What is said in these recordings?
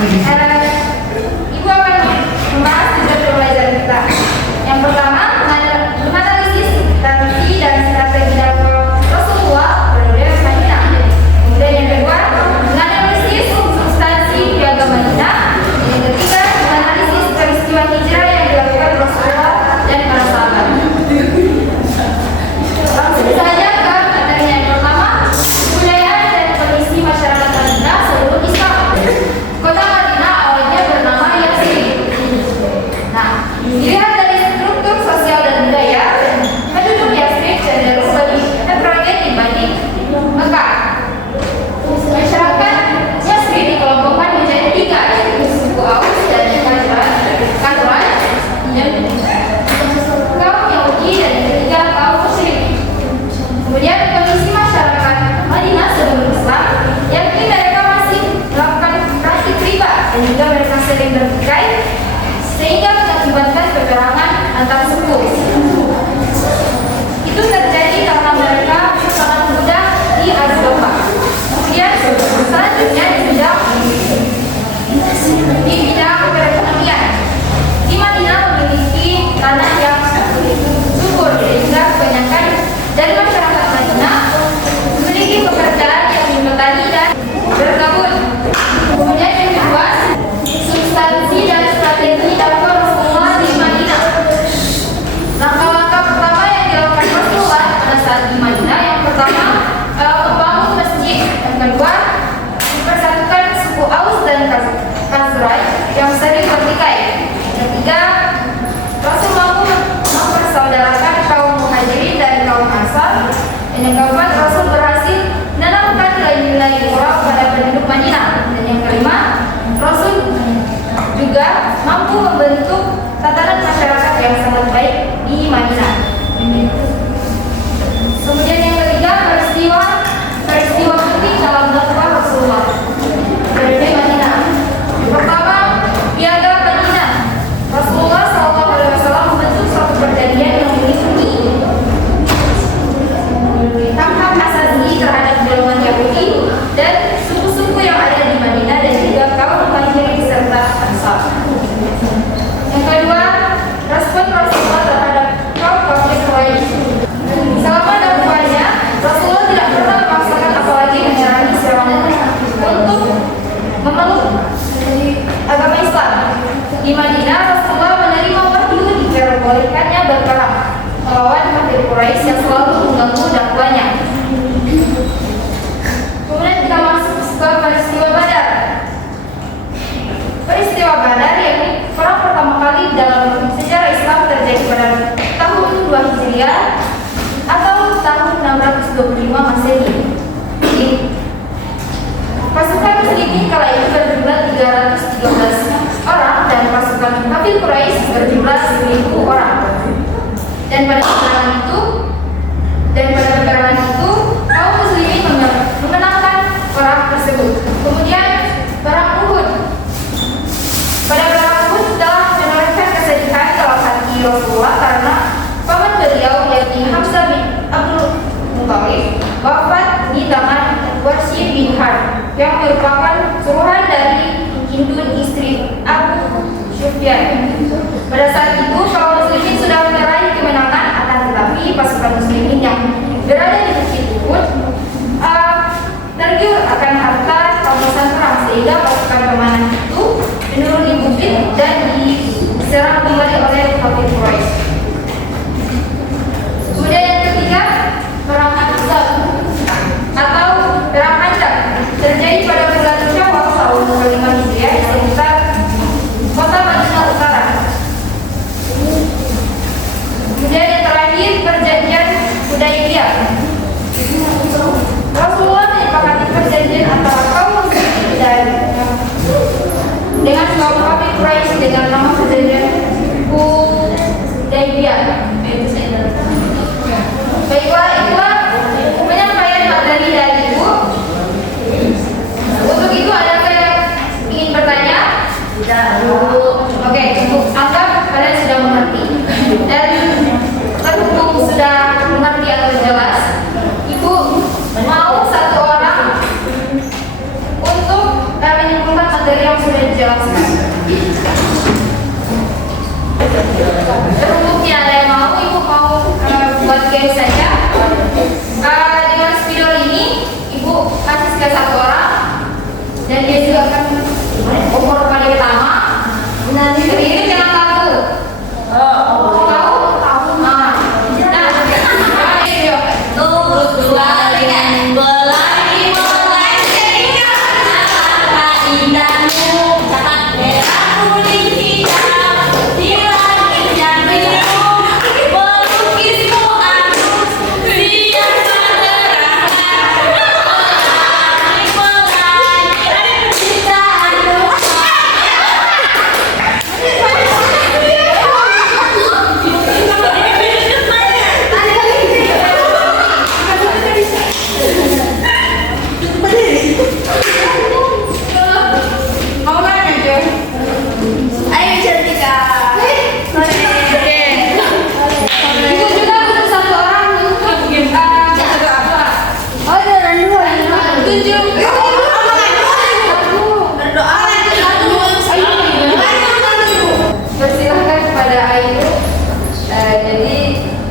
Ibu akan membahas tujuan pembelajaran kita. Yang pertama, menganalisis tradisi dan strategi dakwah Rasulullah periode Madinah. Kemudian yang kedua, menganalisis substansi piagam Madinah. Yang ketiga, menganalisis peristiwa hijrah yang dilakukan Rasulullah dan para sahabat. Langsung saja ke materi yang pertama, budaya dan kondisi masyarakat Madinah sebelum Islam. Kota Madinah awalnya bernama Yatsrib. Nah, dilihat dari struktur sosial dan budaya, penduduk Yatsrib cenderung lebih heterogen dibanding Mekah. Masyarakat Yatsrib dikelompokkan menjadi tiga, yaitu suku Aus dan Khazraj, kaum Yahudi, dan yang ketiga kaum musyrik. Kemudian kondisi masyarakat Madinah sebelum Islam, yakni mereka masih melakukan praktik riba dan juga mereka sering bertikai, sehingga mengakibatkan peperangan antar suku. Itu terjadi karena mereka sangat mudah diadu domba. Kemudian selanjutnya di bidang perekonomian, di Madinah memiliki tanah yang subur, sehingga kebanyakan dari masyarakat Madinah memiliki pekerjaan yang bertani dan berkebun. Kemudian yang kedua, substansi dan strategi dakwah Rasulullah di Madinah. Langkah-langkah pertama yang dilakukan Rasulullah pada saat di Madinah, yang pertama membangun masjid, yang kedua mempersatukan suku Aus dan Khazraj yang sering bertikai, yang ketiga Rasul mampu mempersaudarakan kaum Muhajirin dan kaum Ansar, dan yang keempat Rasul berhasil menanamkan nilai-nilai moral pada penduduk Madinah, dan yang kelima Rasul juga mampu membentuk tatanan masyarakat yang sangat baik di Madinah. Kemudian yang ketiga, peristiwa penting dalam dakwah Rasulullah periode Madinah. Pertama, piagam Madinah. Rasulullah SAW membentuk suatu perjanjian yang melindungi hak-hak asasi terhadap golongan Yahudi dan suku-suku yang ada di Madinah, dan juga kaum Muhajirin serta Ansar. Yang kedua, respon Rasulullah terhadap kaum kafir Quraisy. Selama dakwahnya, Rasulullah tidak pernah memaksakan apalagi menyerang serangan untuk memeluk agama Islam. Di Madinah, Rasulullah menerima wahyu diperbolehkannya berperang melawan kafir Quraisy yang selalu mengganggu dakwahnya. Kemudian kita masuk ke peristiwa Badar. Peristiwa Badar yakni perang pertama kali dalam sejarah Islam terjadi pada tahun 2 Hijriah atau tahun 625 Masehi. Pasukan muslimin kala itu berjumlah 313 orang dan pasukan kafir Quraisy berjumlah 1000 orang. Dan pada peperangan itu kaum muslimin memenangkan perang tersebut. Kemudian perang Uhud. Pada perang Uhud telah menorehkan kesedihan dalam hati Rasulullah karena paman beliau yakni Hamzah bin Abdul Muthalib wafat di tangan Warsi bin Harb yang merupakan suruhan dari Hindun istri Abu Sufyan. Pada saat itu kaum muslimin sudah meraih kemenangan, akan tetapi pasukan muslimin yang berada di bukit Uhud tergiur akan harta rampasan perang, sehingga pasukan pemanah itu menuruni bukit dan diserang kembali oleh kafir Quraisy. Kemudian yang ketiga, perang Ahzab atau perang Khandaq terjadi pada bulan Syawal tahun 5 Hijriah di sekitar kota Madinah Utara. Kemudian yang terakhir, perjanjian Hudaybiyah. Rasulullah menyepakati perjanjian antara kaum muslimin dan dengan kaum kafir Quraisy dengan nama perjanjian Hudaybiyah. Baiklah, itulah penyampaian materi dari Ibu. Untuk itu adakah yang ingin bertanya? Tidak. Oke, cukup. Anggap kalian sudah mengerti. Dan terhubung sudah mengerti atau jelas, Ibu mau satu orang untuk menyimpulkan dari yang sudah dijelaskan. Untuk yang ada yang mau, ibu mau buat guys saja. Dengan spidol ini, ibu kasih ke satu orang, dan dia juga akan umur paling pertama. Nanti terdiri jangan tahu. Tahu? Nah, ayo. Turut dengan belai mulai apa indahmu catat merah kuning hitam di langit yang biru melukismu aku biar terangkan mulai cintamu. Mau nanya aja. Ayo Cantika. Ibu juga untuk satu orang untuk apa? Oh, ada dua. Tunjuk. Berdoa Persilahkan kepada Ayu. Jadi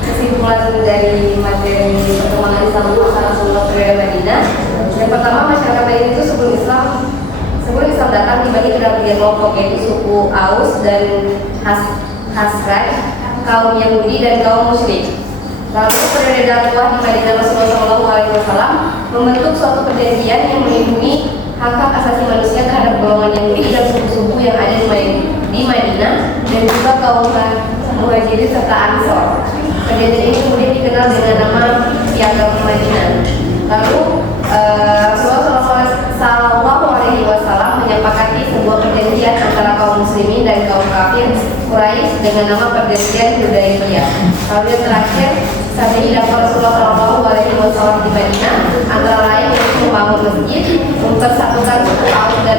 kesimpulan dari materi pertemuan Islam Rasulullah periode Madinah. Yang pertama, masyarakat Madinah itu sebelum Islam datang dibagi ke dalam 3 kelompok, yaitu suku Aus dan Khazraj, kaum Yahudi dan kaum musyrik. Lalu periode dakwah di Madinah Rasulullah SAW membentuk suatu perjanjian yang melindungi hak-hak asasi manusia terhadap golongan Yahudi dan suku-suku yang ada di Madinah dan juga kaum Muhajirin serta Ansor. Perjanjian ini kemudian dikenal dengan nama Piagam Madinah. Lalu Rasulullah SAW menyepakati sebuah perjanjian antara kaum muslimin dan kaum kafir Quraisy dengan nama Perjanjian Hudaybiyah. Lalu yang terakhir, sampai dakwah Rasulullah SAW di Madinah antara lain untuk membangun masjid, mempersatukan suku Aus dan